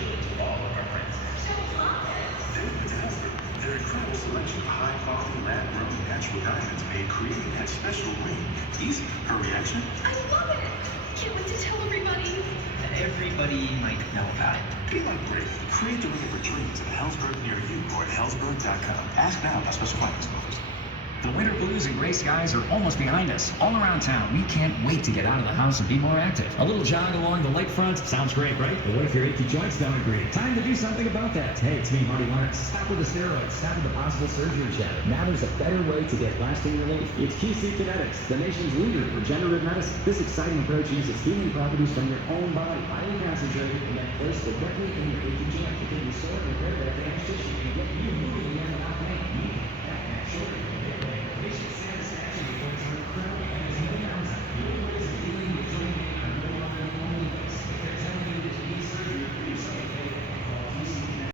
chili to all of our friends. Their incredible selection of high-quality lab-grown natural diamonds made creating that special ring easy. Her reaction? I love it! Can't wait to tell everybody. Everybody might know about it. Be like Brit. Create the ring of her dreams at a Helzberg near you or at Helzberg.com. Ask now about special financing offers. The winter blues and gray skies are almost behind us. All around town, we can't wait to get out of the house and be more active. A little jog along the lakefront sounds great, right? But what if your achy joints don't agree? Time to do something about that. Hey, it's me, Marty Lawrence. Stop with the steroids. Stop with the possible surgery chatter. Now there's a better way to get lasting relief. It's QC Kinetics, the nation's leader in regenerative medicine. This exciting approach uses healing properties from your own body, highly concentrated, and then placed directly in your achy joint. It can restore and repair that damaged tissue and get you moving again without pain. That shortage.